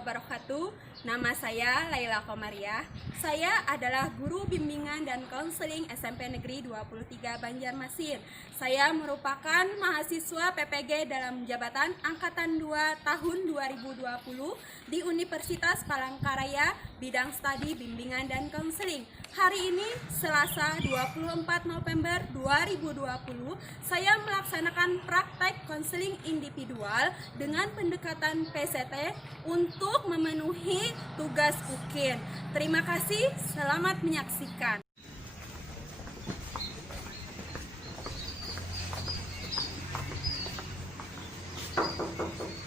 wabarakatuh. Nama saya Laila Komariah. Saya adalah guru bimbingan dan konseling SMP Negeri 23 Banjarmasin. Saya merupakan mahasiswa PPG dalam jabatan Angkatan 2 tahun 2020 di Universitas Palangkaraya, bidang studi bimbingan dan konseling. Hari ini Selasa 24 November 2020, saya melaksanakan praktek konseling individual dengan pendekatan PCT untuk memenuhi tugas UKIN. Terima kasih, selamat menyaksikan.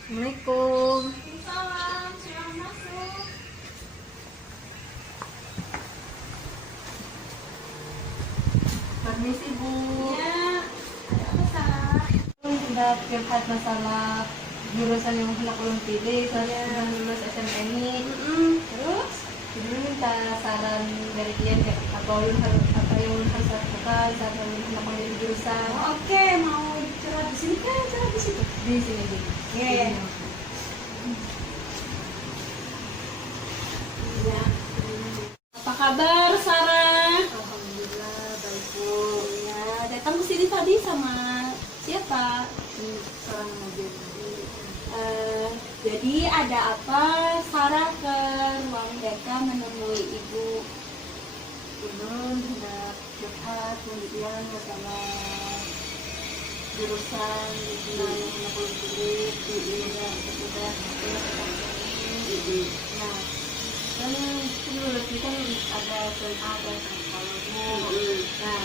Assalamualaikum. Salam, selamat masuk. Permisi Bu. Ya, ada apa Sarah? Sudah curhat masalah jurusan yang hendak ulun pilih sudah lulus SMA ini. Terus? Jadi minta saran dari kalian ya, apa yang ulun harus lakukan saat ulun hendak memilih jurusan. Oke, mau curhat di sini kan? Curhat di situ. Di sini Bu. Oke. Ya. Apa kabar Sarah? Alhamdulillah baik Bu. Ya, datang ke sini tadi sama siapa? Seorang mobil. Jadi ada apa? Sarah ke ruang BK menemui ibu. Ulun hendak curhat kemudian masalah jurusan yang hendak ulun pilih. Sudah Nah, kan lulus ini kan ada SMA dan kalau nah,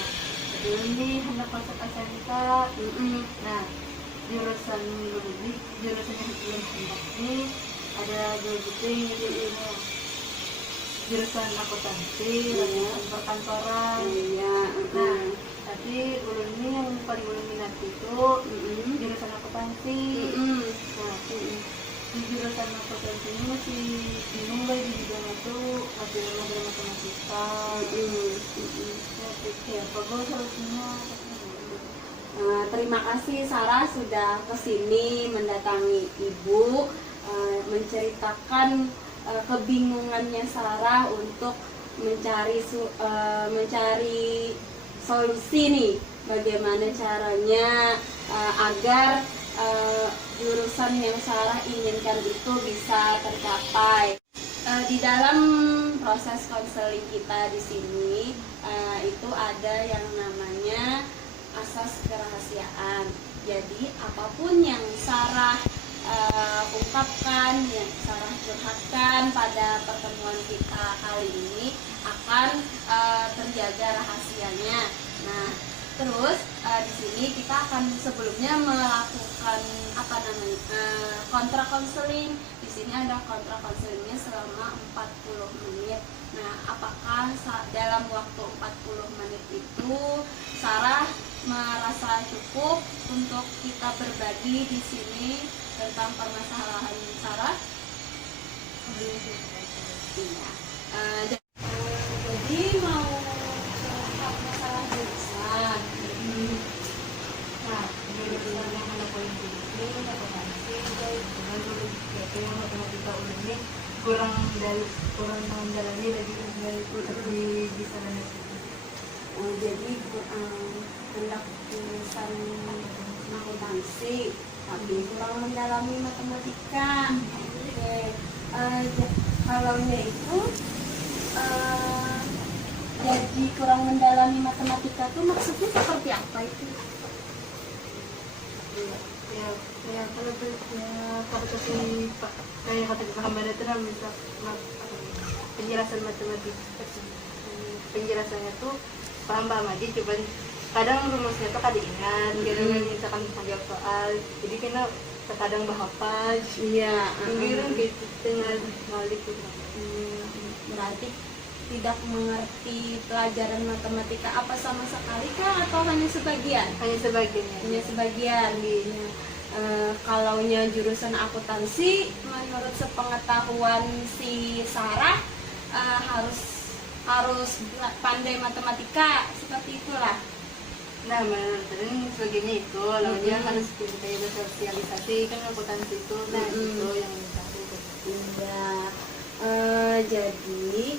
sebelum ini hendak masuk SMK. Nah, jurusan yang belum hendak ini ada dua gitu jurusan akuntansi, jurusan perkantoran. Nah, tapi ulun ini yang paling ulun minat itu jurusan akuntansi. Nah, di jurusan akuntansi ini masih bingung di bidang itu, masih belajar matematika. Ya, bagus solusinya. Terima kasih Sarah sudah kesini mendatangi ibu, menceritakan kebingungannya Sarah untuk mencari solusi nih, bagaimana caranya agar jurusan yang Sarah inginkan itu bisa tercapai. Di dalam proses konseling kita di sini itu ada yang namanya asas kerahasiaan. Jadi apapun yang Sarah ungkapkan, yang Sarah curhatkan pada pertemuan kita kali ini akan terjaga rahasianya. Nah, terus di sini kita akan sebelumnya melakukan kontra konseling. Di sini ada kontra konselingnya selama 40 menit. Nah, apakah dalam waktu 40 menit itu Sarah merasa cukup untuk kita berbagi di sini tentang permasalahan Sarah? Iya. Jadi mau curhat masalah jurusan. Nah, jurusan yang hendak ulun pilih akuntansi, dengan ulun yang matematika ulun ini kurang mendalami lagi dari bisa lanjut. Jadi hendak jurusan akuntansi tapi kurang mendalami matematika. Oke. Kalaunya itu jadi kurang mendalami matematika itu maksudnya seperti apa itu? Ya kalau kasih kayak kata Pak Hambana itu bisa penjelasan matematika, penjelasannya tuh paham aja, cuman kadang rumusnya tuh kada ingat gitu kan, misalkan jawab soal jadi kena terkadang bahapa gitu tinggal balik gitu. Berarti tidak mengerti pelajaran matematika apa sama sekali kah atau hanya sebagian? Hanya sebagiannya. Hanya sebagian. Kalaunya jurusan akuntansi, menurut sepengetahuan si Sarah harus pandai matematika, seperti itulah. Nah, menurut sebagainya itu, lalu dia harus pintar bersosialisasi kan akuntansi itu, nah itu yang Iya. Jadi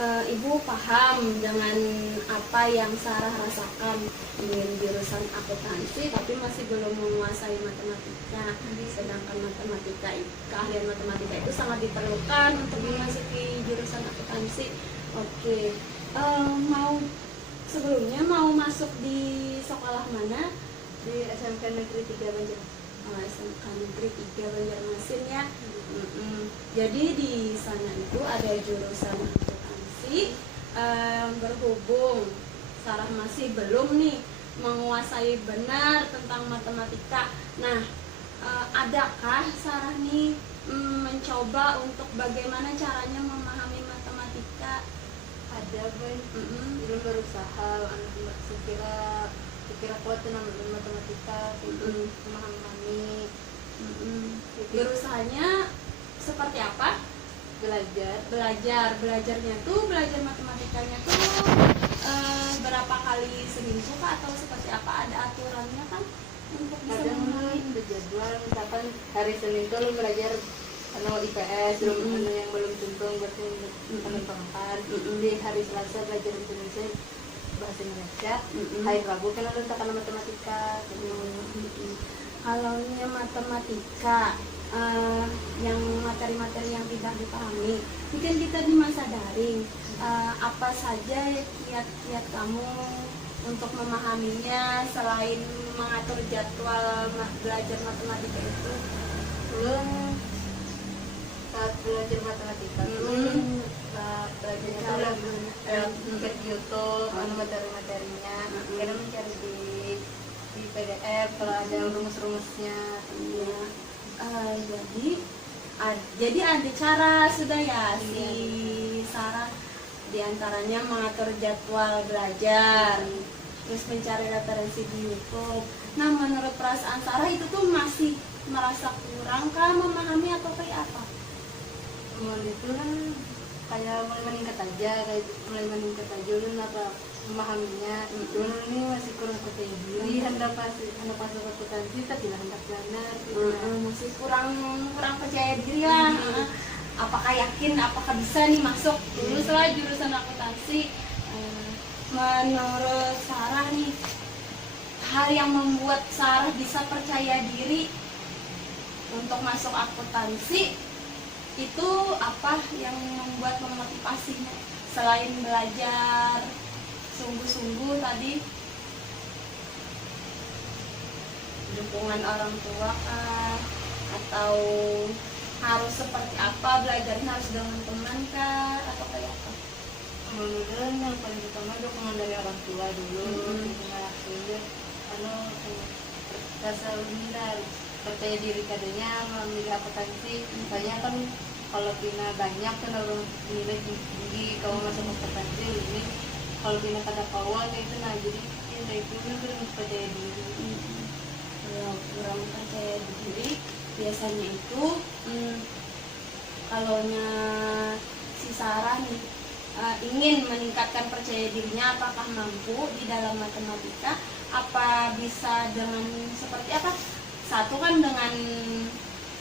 Ibu paham dengan apa yang Sarah rasakan, ingin jurusan akuntansi tapi masih belum menguasai matematika. Sedangkan keahlian matematika itu sangat diperlukan untuk memasuki jurusan akuntansi. Oke. Sebelumnya mau masuk di sekolah mana? Di SMK Negeri 3 Banjar. SMK Negeri 3 Banjarmasin ya. Jadi di sana itu ada jurusan akuntansi. Berhubung Sarah masih belum nih menguasai benar tentang matematika. Nah, adakah Sarah nih mencoba untuk bagaimana caranya memahami matematika? Ada boy, belum berusaha anak sekira kuat dengan matematika, memahami. Berusahanya seperti apa? Belajarnya tuh belajar matematikanya tuh berapa kali seminggu Kak, atau seperti apa? Ada aturannya kan untuk bisa Kadang memahami? berjadwal, misalkan hari Senin itu lu belajar IPS, yang belum tuntung berarti pengembangan. Di hari Selasa belajar Indonesia, bahasa Indonesia. Hari Rabu kan lu tentang matematika. Kalau matematika yang materi-materi yang tidak dipahami, mungkin kita di masa daring, apa saja kiat-kiat kamu untuk memahaminya selain mengatur jadwal belajar matematika itu? Belum saat belajar matematika belajarnya ke YouTube, materi-materinya, kadang mencari di PDF kalau ada rumus-rumusnya. Jadi ada cara sudah ya si Sarah, diantaranya mengatur jadwal belajar, terus mencari referensi di YouTube. Nah, menurut perasaan Sarah itu tuh masih merasa kurang kah memahami atau kayak apa? Itu kan kayak mulai meningkat aja dulu apa memahaminya. Dulu ini masih kurang percaya diri, hendak masuk akuntansi tapi hendak benar masih kurang percaya diri lah. Apakah yakin, apakah bisa nih masuk lulus lah jurusan akuntansi? Menurut Sarah nih, hal yang membuat Sarah bisa percaya diri untuk masuk akuntansi itu apa yang membuat memotivasinya selain belajar sungguh-sungguh tadi? Dukungan orang tua kah? Atau harus seperti apa, belajarnya harus dengan teman kah, atau kayak apa? Menurut yang paling utama dukungan dari orang tua dulu. Rasa minder, percaya diri kadanya memilih akuntansi. Banyak kan kalau pina banyak kan orang nilai tinggi kalau masuk akuntansi ini, kalau pina kada kawan itu nah jadi itu kurang percaya diri. Kalau kurang percaya diri biasanya itu kalau si Sarah nih ingin meningkatkan percaya dirinya, apakah mampu di dalam matematika, apa bisa dengan seperti apa? Satu kan dengan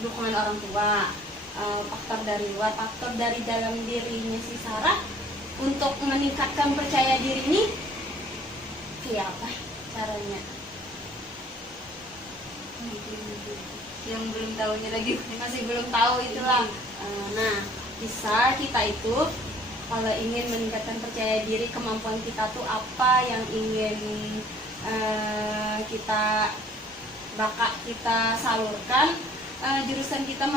dukungan orang tua, faktor dari luar, faktor dari dalam dirinya si Sarah untuk meningkatkan percaya diri ini kayak apa caranya? Yang belum tahunya lagi Masih belum tahu itulah. Nah, bisa kita itu kalau ingin meningkatkan percaya diri, kemampuan kita tuh apa yang ingin kita salurkan. Jurusan kita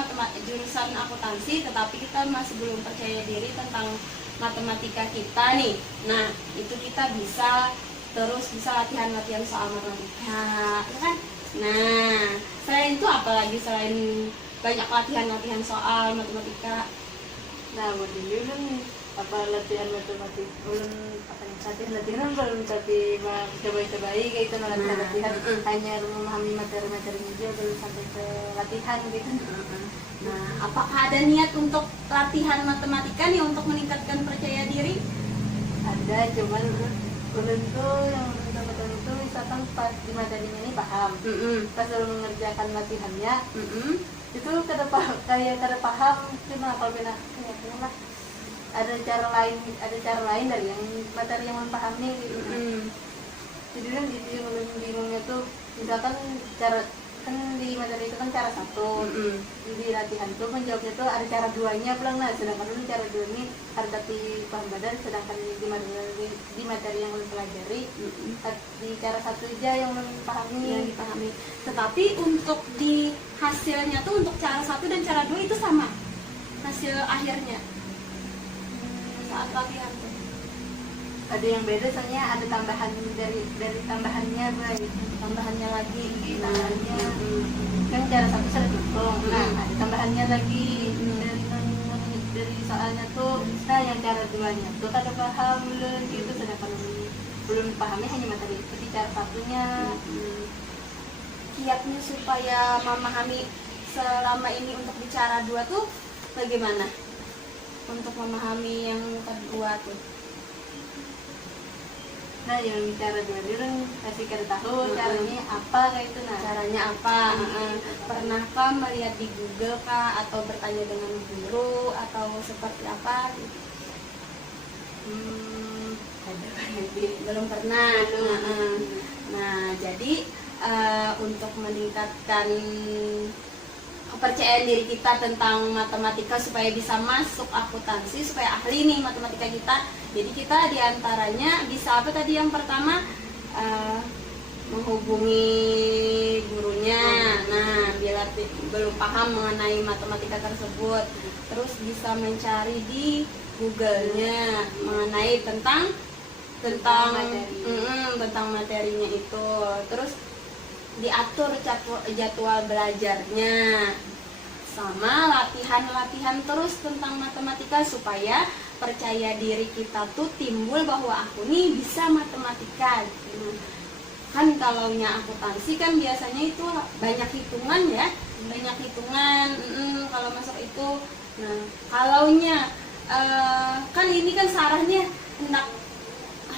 jurusan akuntansi, tetapi kita masih belum percaya diri tentang matematika kita nih. Nah, itu kita bisa latihan soal matematika, ya kan? Nah, selain itu apalagi selain banyak latihan soal matematika? Nah, buat dulu kan apa latihan matematik belum latihan belum tapi coba-cobai kayak itu latihan hanya memahami materi aja belum sampai ke latihan gitu. Nah, apakah ada niat untuk latihan matematika nih untuk meningkatkan percaya diri? Ada, cuman belum tuh yang betul itu misalkan pas di materinya ini paham, pas belum mengerjakan latihannya itu kayak kada paham cuma kalau benar lah ada cara lain dari yang materi yang memahami gitu. Jadi kan itu yang lebih bingungnya tuh misalkan cara kan di materi itu kan cara satu, di latihan tuh menjawabnya tuh ada cara duanya pulang, nah sedangkan dulu cara dua ini harus tapi paham badan, sedangkan di materi yang belum pelajari di cara satu aja yang belum dipahami. Tetapi untuk di hasilnya tuh untuk cara 1 dan cara 2 itu sama hasil akhirnya saat latihan tuh. Ada yang beda soalnya ada tambahan dari tambahannya Tambahannya lagi tambahannya kan cara satu sudah hitung, nah ada tambahannya lagi dari soalnya tuh, nah yang cara duanya tuh kada paham belum gitu, sedangkan belum pahami hanya materi itu di cara satunya. Kiatnya supaya memahami selama ini untuk bicara 2 tuh bagaimana? Untuk memahami yang kedua tuh. Nah yang bicara dua dulu kasih kada tahu caranya apa kayak itu, nah Caranya apa? Pernahkah melihat di Google kah atau bertanya dengan guru atau seperti apa? Belum pernah. Nah, jadi untuk meningkatkan kepercayaan diri kita tentang matematika supaya bisa masuk akuntansi, supaya ahli nih matematika kita. Jadi kita diantaranya bisa apa tadi yang pertama, menghubungi gurunya. Nah, bila belum paham mengenai matematika tersebut, terus bisa mencari di Google-nya mengenai tentang materinya itu. Terus diatur jadwal belajarnya, sama latihan terus tentang matematika supaya percaya diri kita tuh timbul bahwa aku nih bisa matematika gitu. Kan kalaunya akuntansi kan biasanya itu banyak hitungan ya, kalau masuk itu. Nah, kalaunya kan ini kan Sarahnya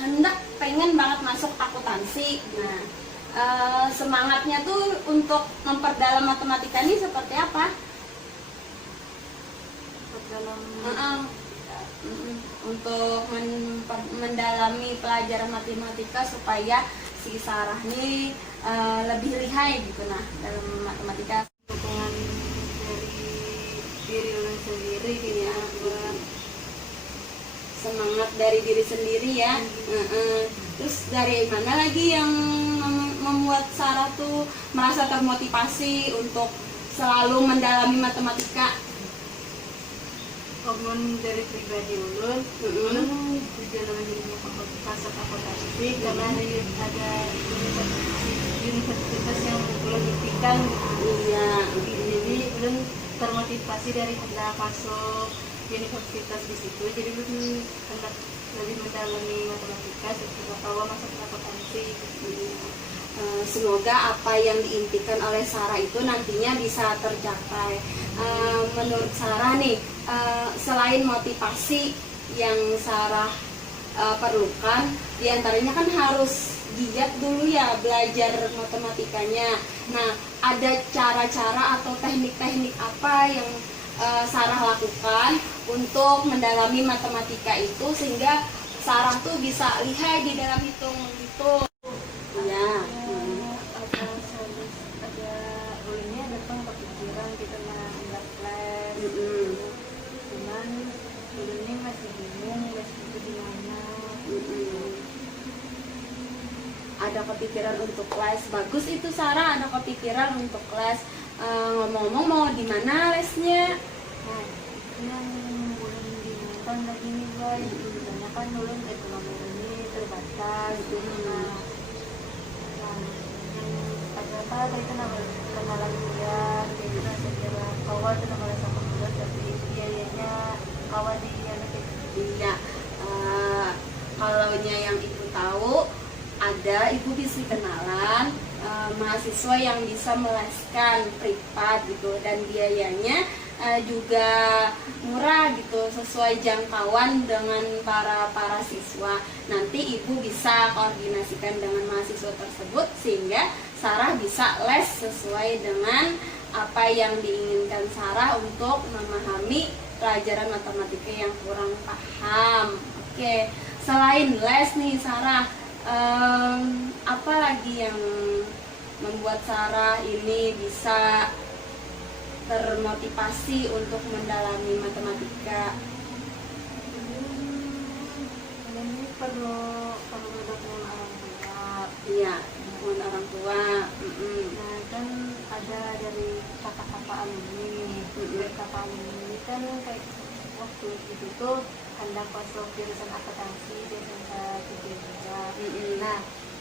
hendak pengen banget masuk akuntansi. Nah, semangatnya tuh untuk memperdalam matematika ini seperti apa? Untuk mendalami pelajaran matematika supaya si Sarah ini lebih lihai gitu nah dalam matematika. Dukungan dari diri orang sendiri gitu ya, Semangat dari diri sendiri ya. Terus dari mana lagi yang membuat Sarah tuh merasa termotivasi untuk selalu mendalami matematika? Hormon dari pribadi ulun, ulun berjalan dirinya masuk akuntansi karena ada universitas yang ulun impikan. Iya. Jadi ulun termotivasi dari hendak masuk universitas di situ. Jadi ulun hendak lebih mendalami matematika setelah tahu masuk akuntansi. Semoga apa yang diimpikan oleh Sarah itu nantinya bisa tercapai. Menurut Sarah nih, selain motivasi yang Sarah perlukan, diantaranya kan harus giat dulu ya belajar matematikanya. Nah, ada cara-cara atau teknik-teknik apa yang Sarah lakukan untuk mendalami matematika itu sehingga Sarah tuh bisa lihai di dalam hitung gitu. Ya. Ulunnya datang kepikiran kita hendak les. Cuman ulunnya masih bingung les itu di mana. Ada kepikiran untuk les, bagus itu Sarah, ada kepikiran untuk les. Ngomong-ngomong mau di mana lesnya? Nah, yang ulun bingungkan lagi nih guys, misalnya kan ulun ekonomi ini terbatas, nah yang ada itu nama kenalan dia, jadi secara awal itu nama sama bulan, tapi biayanya awal di anak itu. Iya, kalaunya yang ibu tahu, ada ibu bisa kenalan mahasiswa yang bisa meleskan privat gitu, dan biayanya juga murah gitu, sesuai jangkauan dengan para siswa. Nanti ibu bisa koordinasikan dengan mahasiswa tersebut sehingga Sarah bisa les sesuai dengan apa yang diinginkan Sarah untuk memahami pelajaran matematika yang kurang paham. Oke, selain les nih Sarah, apa lagi yang membuat Sarah ini bisa termotivasi untuk mendalami matematika? Ini perlu mendukung orang tua. Iya, dukungan orang tua. Nah kan ada dari kakak-kakak alumni. Kakak alumni ini kan kayak waktu itu tuh hendak masuk jurusan akuntansi di SMK 3 juga. Nah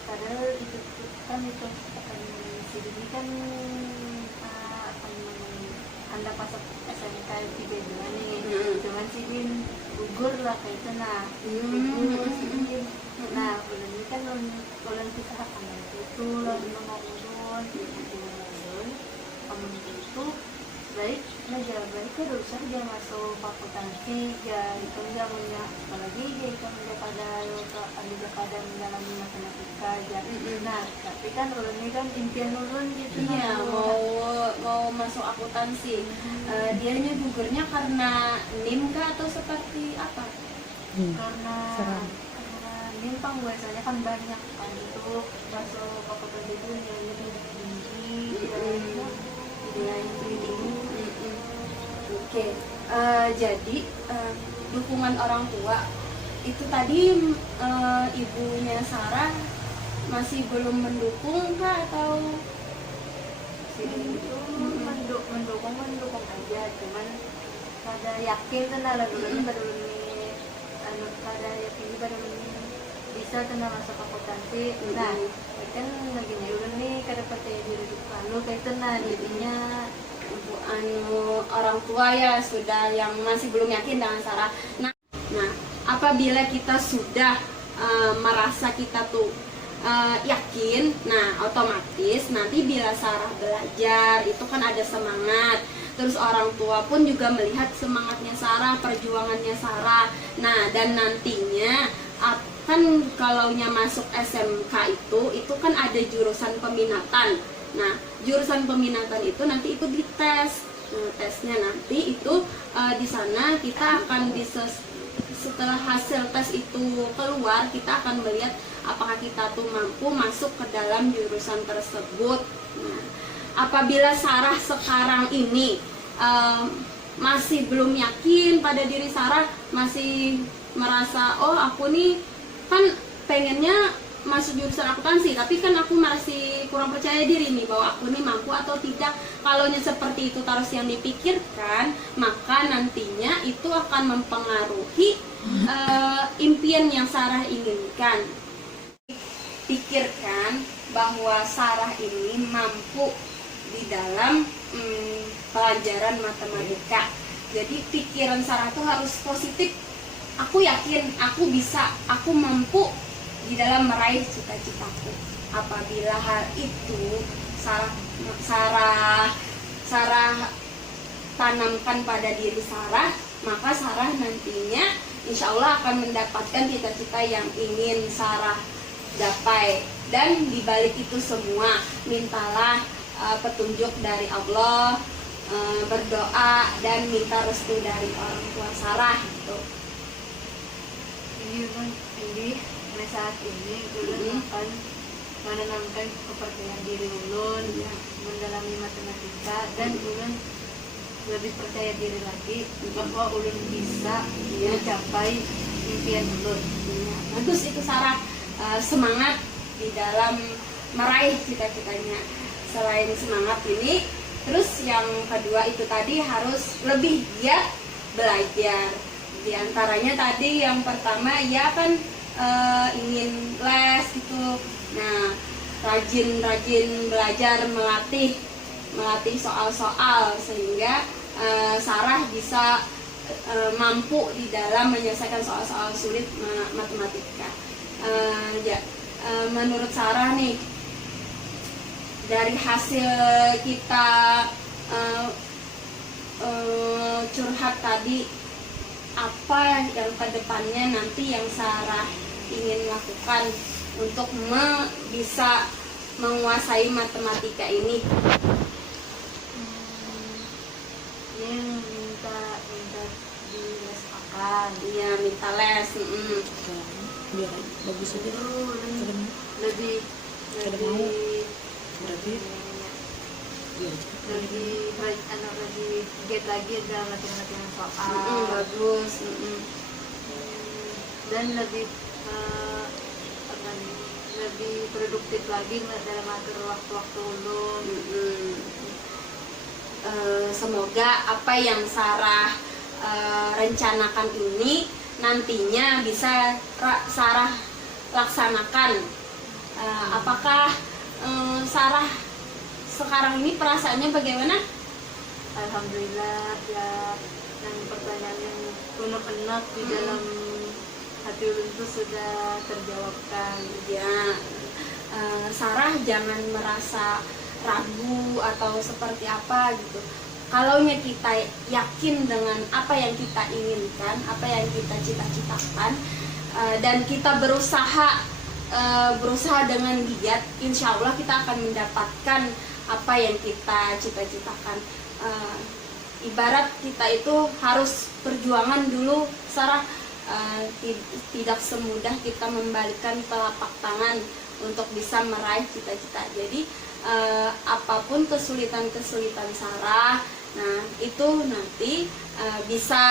padahal itu kan itu akan ini kan hendak masuk SMK 3 juga nih. Cuman sih Din gugur lah kayak itu nah. Nah bulan ini kan bulan kita akan itu lah ngomong kamu itu baik kan usah dia masuk akuntansi ya itu dia punya apalagi dia kan dia pada menjalani matematika ya. Nah tapi kan ulun ini kan impian ulun gitu. Iya, mau masuk akuntansi. Dianya gugurnya karena NIM kah atau seperti apa? Karena NIM kan biasanya kan banyak kan itu masuk akuntansi itu nilainya tinggi nilainya tinggi. Oke, jadi dukungan orang tua itu tadi ibunya Sarah masih belum mendukung kah atau itu mendukung aja, cuman kada yakin tenang lah dulu baru ini kada yakin baru ini bisa tenang masuk akuntansi. Nah kan lagi dulu nih kada percaya diri lalu kayak tenang jadinya orang tua ya sudah yang masih belum yakin dengan Sarah. Nah, apabila kita sudah merasa kita tuh yakin, nah otomatis nanti bila Sarah belajar itu kan ada semangat. Terus orang tua pun juga melihat semangatnya Sarah, perjuangannya Sarah. Nah dan nantinya kan kalaunya masuk SMK itu kan ada jurusan peminatan. Nah, jurusan peminatan itu nanti itu dites. Tesnya nanti itu di sana kita akan setelah hasil tes itu keluar, kita akan melihat apakah kita tuh mampu masuk ke dalam jurusan tersebut. Nah, apabila Sarah sekarang ini masih belum yakin pada diri Sarah, masih merasa oh aku nih kan pengennya masuk jurusan akuntansi, tapi kan aku masih kurang percaya diri nih bahwa aku nih mampu atau tidak. Kalaunya seperti itu terus yang dipikirkan, maka nantinya itu akan mempengaruhi impian yang Sarah inginkan. Pikirkan bahwa Sarah ini mampu di dalam pelajaran matematika. Jadi pikiran Sarah tuh harus positif. Aku yakin, aku bisa, aku mampu di dalam meraih cita-citaku. Apabila hal itu Sarah tanamkan pada diri Sarah, maka Sarah nantinya insya Allah akan mendapatkan cita-cita yang ingin Sarah gapai. Dan dibalik itu semua, mintalah petunjuk dari Allah, berdoa dan minta restu dari orang tua Sarah gitu. Jadi saat ini ulun akan menanamkan kepercayaan diri ulun mendalami matematika dan ulun lebih percaya diri lagi bahwa ulun bisa mencapai impian ulun. Bagus itu Sarah, semangat di dalam meraih cita-citanya. Selain semangat ini, terus yang kedua itu tadi harus lebih giat belajar. Di antaranya tadi yang pertama ya kan ingin les gitu. Nah, rajin belajar melatih soal-soal sehingga Sarah bisa mampu di dalam menyelesaikan soal-soal sulit matematika. Menurut Sarah nih, dari hasil kita curhat tadi, apa yang kedepannya nanti yang Sarah ingin lakukan untuk bisa menguasai matematika ini? yang minta dilesakan. Iya, minta les. Biar bagus aja. Itu Kadang lebih Kadang lebih mau. Berarti biar lebih giat lagi dalam latihan soal. Bagus. Dan lebih apa nih, lebih produktif lagi dalam atur waktu-waktu ulun. Semoga apa yang Sarah rencanakan ini nantinya bisa Sarah laksanakan. Apakah Sarah sekarang ini perasaannya bagaimana? Alhamdulillah ya, yang pertanyaan yang unek-unek di dalam hati ulun itu sudah terjawabkan. Ya, Sarah jangan merasa ragu atau seperti apa gitu. Kalaunya kita yakin dengan apa yang kita inginkan, apa yang kita cita-citakan, dan kita berusaha dengan giat, insya Allah kita akan mendapatkan apa yang kita cita-citakan. Ibarat kita itu harus perjuangan dulu, Sarah. Tidak semudah kita membalikkan telapak tangan untuk bisa meraih cita-cita. Jadi apapun kesulitan-kesulitan Sarah, nah itu nanti bisa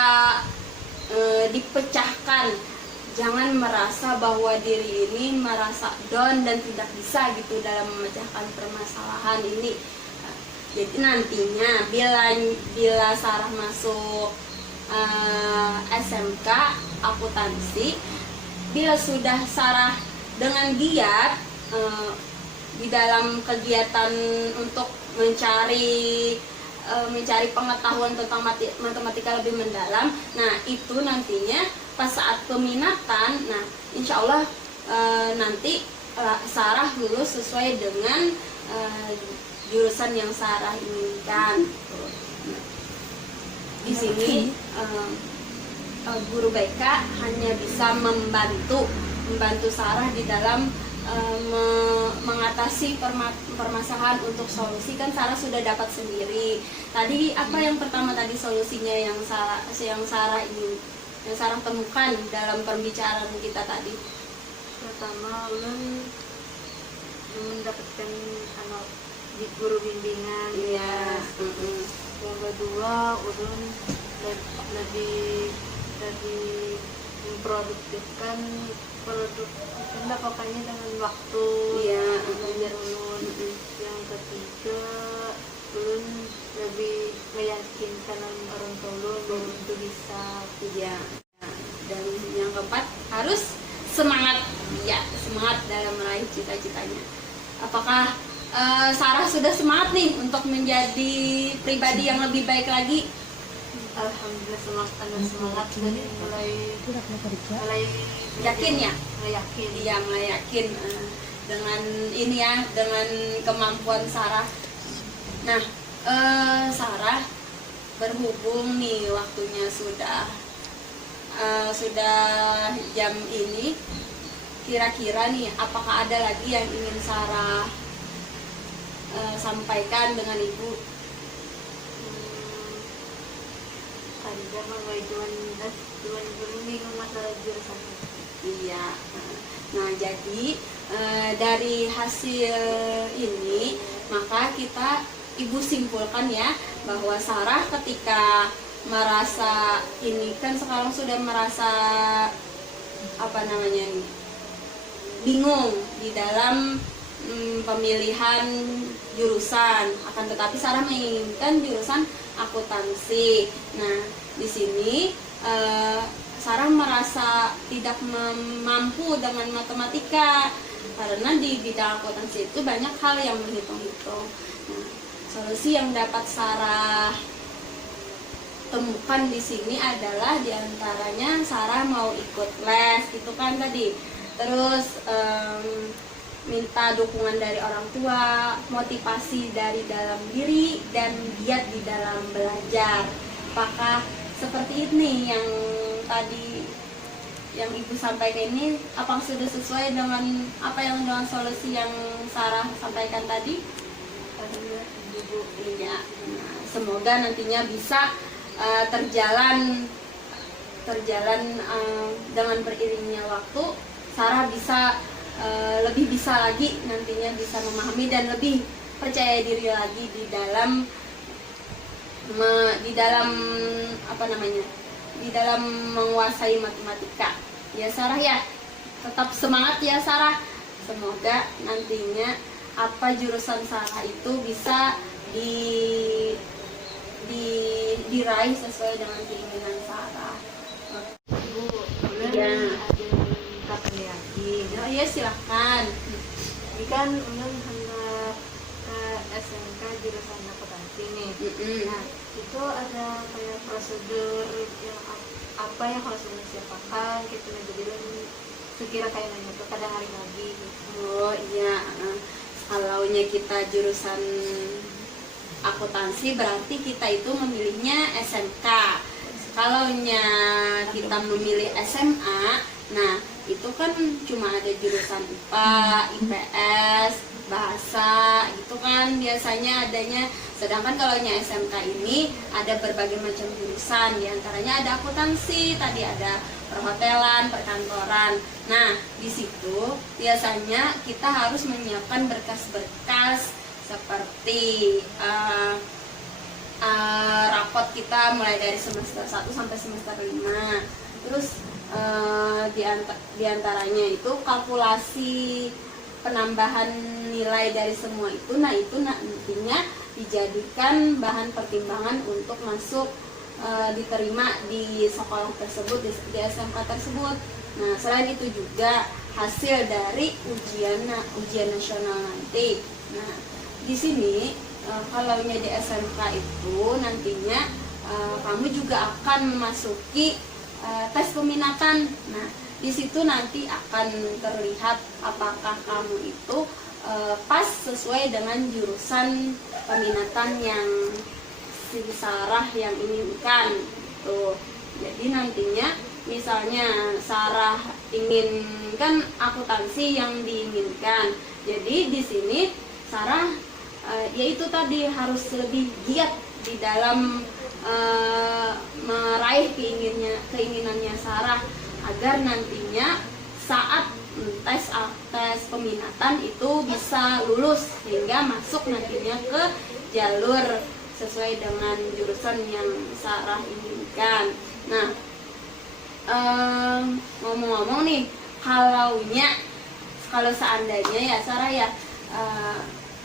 dipecahkan. Jangan merasa bahwa diri ini merasa down dan tidak bisa gitu dalam memecahkan permasalahan ini. Jadi nantinya bila Sarah masuk SMK akuntansi, bila sudah Sarah dengan giat di dalam kegiatan untuk mencari pengetahuan tentang matematika lebih mendalam, nah itu nantinya pas saat peminatan, nah insya Allah nanti Sarah lulus sesuai dengan jurusan yang Sarah inginkan. Di sini guru BK hanya bisa membantu Sarah di dalam mengatasi permasalahan. Untuk solusi kan Sarah sudah dapat sendiri. Tadi apa yang pertama tadi solusinya yang Sarah temukan dalam pembicaraan kita tadi? Pertama ulun mendapatkan di guru bimbingan. Iya. Yang kedua ulun lebih memproduktifkan pokoknya dengan waktu. Iya. Belajar ulun. Yang ketiga ulun lebih meyakinkan orang tua ulun bahwa itu bisa. Iya. Dan yang keempat harus semangat dalam meraih cita-citanya. Apakah Sarah sudah semangat nih untuk menjadi pribadi yang lebih baik lagi? Alhamdulillah semangat dan mulai Yakin ya? yakin. Iya, mulai yakin dengan ini ya, dengan kemampuan Sarah. Nah, Sarah, berhubung nih waktunya sudah jam ini, kira-kira nih apakah ada lagi yang ingin Sarah sampaikan dengan Ibu? Ada mah cuman bingung masalah jurusan. Iya. Nah, jadi dari hasil ini maka Ibu simpulkan ya bahwa Sarah ketika merasa ini kan sekarang sudah merasa bingung di dalam pemilihan jurusan, akan tetapi Sarah menginginkan jurusan akuntansi. Nah, di sini Sarah merasa tidak mampu dengan matematika karena di bidang akuntansi itu banyak hal yang menghitung-hitung. Nah, solusi yang dapat Sarah temukan di sini adalah diantaranya Sarah mau ikut les, gitu kan tadi. Terus minta dukungan dari orang tua, motivasi dari dalam diri, dan giat di dalam belajar. Apakah seperti ini yang tadi yang Ibu sampaikan ini, apakah sudah sesuai dengan dengan solusi yang Sarah sampaikan tadi? Alhamdulillah Ibu. Iya. Nah, semoga nantinya bisa terjalan dengan beriringnya waktu. Sarah bisa lebih bisa lagi nantinya bisa memahami dan lebih percaya diri lagi di dalam di dalam menguasai matematika. Ya Sarah ya, tetap semangat ya Sarah. Semoga nantinya apa jurusan Sarah itu bisa diraih sesuai dengan keinginan Sarah. Bu, boleh Iya. ada kapan lagi? Oh ya silahkan. Ini kan Ulen hendak SMK jurusan akuntansi nih. Nah, itu ada kayak prosedur yang apa yang harus Ulen siapkan gitu. Nah, jadi Ulen sekira kayak nanya tuh kadang hari lagi gitu. Oh iya, kalaunya kita jurusan akuntansi berarti kita itu memilihnya SMK. Kalaunya kita memilih SMA, nah itu kan cuma ada jurusan IPA, IPS, bahasa, itu kan biasanya adanya. Sedangkan kalaunya SMK ini ada berbagai macam jurusan, diantaranya ada akuntansi, tadi ada perhotelan, perkantoran. Nah, di situ biasanya kita harus menyiapkan berkas-berkas seperti rapot kita mulai dari semester 1 sampai semester 5. Terus diantaranya itu kalkulasi penambahan nilai dari semua itu. Nah, itu nantinya dijadikan bahan pertimbangan untuk masuk diterima di sekolah tersebut, di SMK tersebut. Nah, selain itu juga hasil dari ujian nasional nanti. Nah, di sini kalaunya di SMK itu nantinya kamu juga akan memasuki tes peminatan. Nah, di situ nanti akan terlihat apakah kamu itu pas sesuai dengan jurusan peminatan yang si Sarah yang inginkan. Tuh. Jadi nantinya misalnya Sarah inginkan akuntansi yang diinginkan. Jadi di sini Sarah yaitu tadi harus lebih giat di dalam meraih keinginannya Sarah agar nantinya saat tes peminatan itu bisa lulus sehingga masuk nantinya ke jalur sesuai dengan jurusan yang Sarah inginkan. Nah, ngomong-ngomong nih, kalau seandainya ya Sarah ya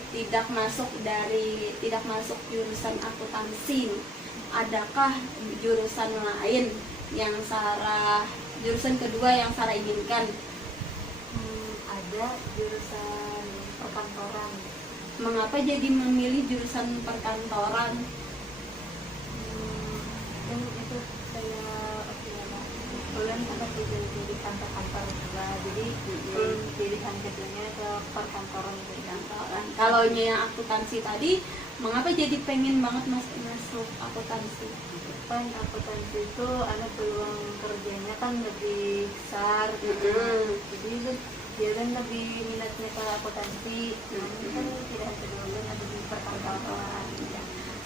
tidak masuk jurusan akuntansi, adakah jurusan lain yang jurusan kedua yang Sarah inginkan? Ada jurusan perkantoran. Mengapa jadi memilih jurusan perkantoran? Dan itu saya Ulen sempat di kantor-kantor juga, jadi pilihan keduanya ke perkantoran gitu. Kalau yang akuntansi tadi, mengapa jadi pengen banget masuk akuntansi? Kan akuntansi itu ada peluang kerjanya kan lebih besar, jadi dia kan lebih minatnya ke akuntansi. Itu kan tidak kedua ada di perkantoran.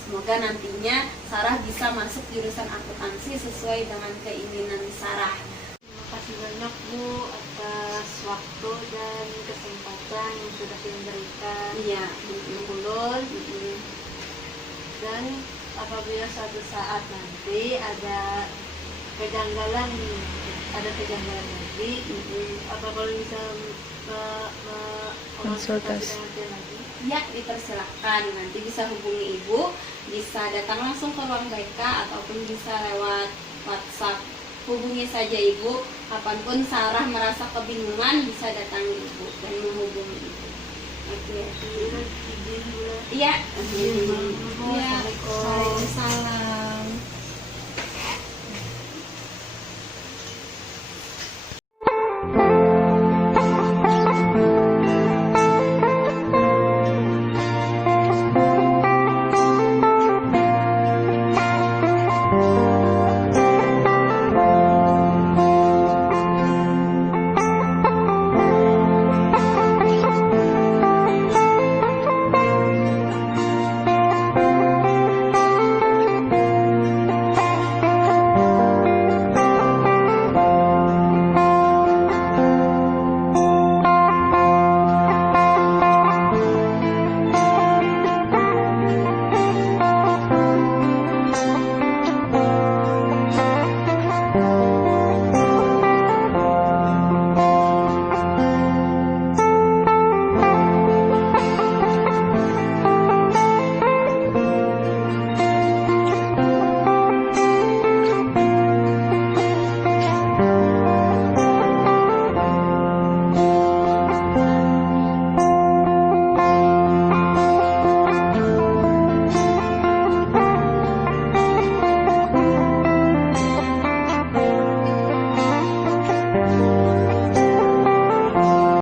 Semoga nantinya Sarah bisa masuk jurusan akuntansi sesuai dengan keinginan Sarah. Terima kasih banyak Bu atas waktu dan kesempatan yang sudah diberikan. Iya, Ulun. Dan apabila suatu saat nanti ada kejanggalan lagi, apakah bisa Konsultasi lagi? ya dipersilahkan, nanti bisa hubungi Ibu, bisa datang langsung ke ruang BK ataupun bisa lewat WhatsApp. Hubungi saja Ibu, kapanpun Sarah merasa kebingungan bisa datangi Ibu dan menghubungi Ibu. Oke. Izin dulu. Iya. Assalamualaikum. Waalaikumsalam. Thank you.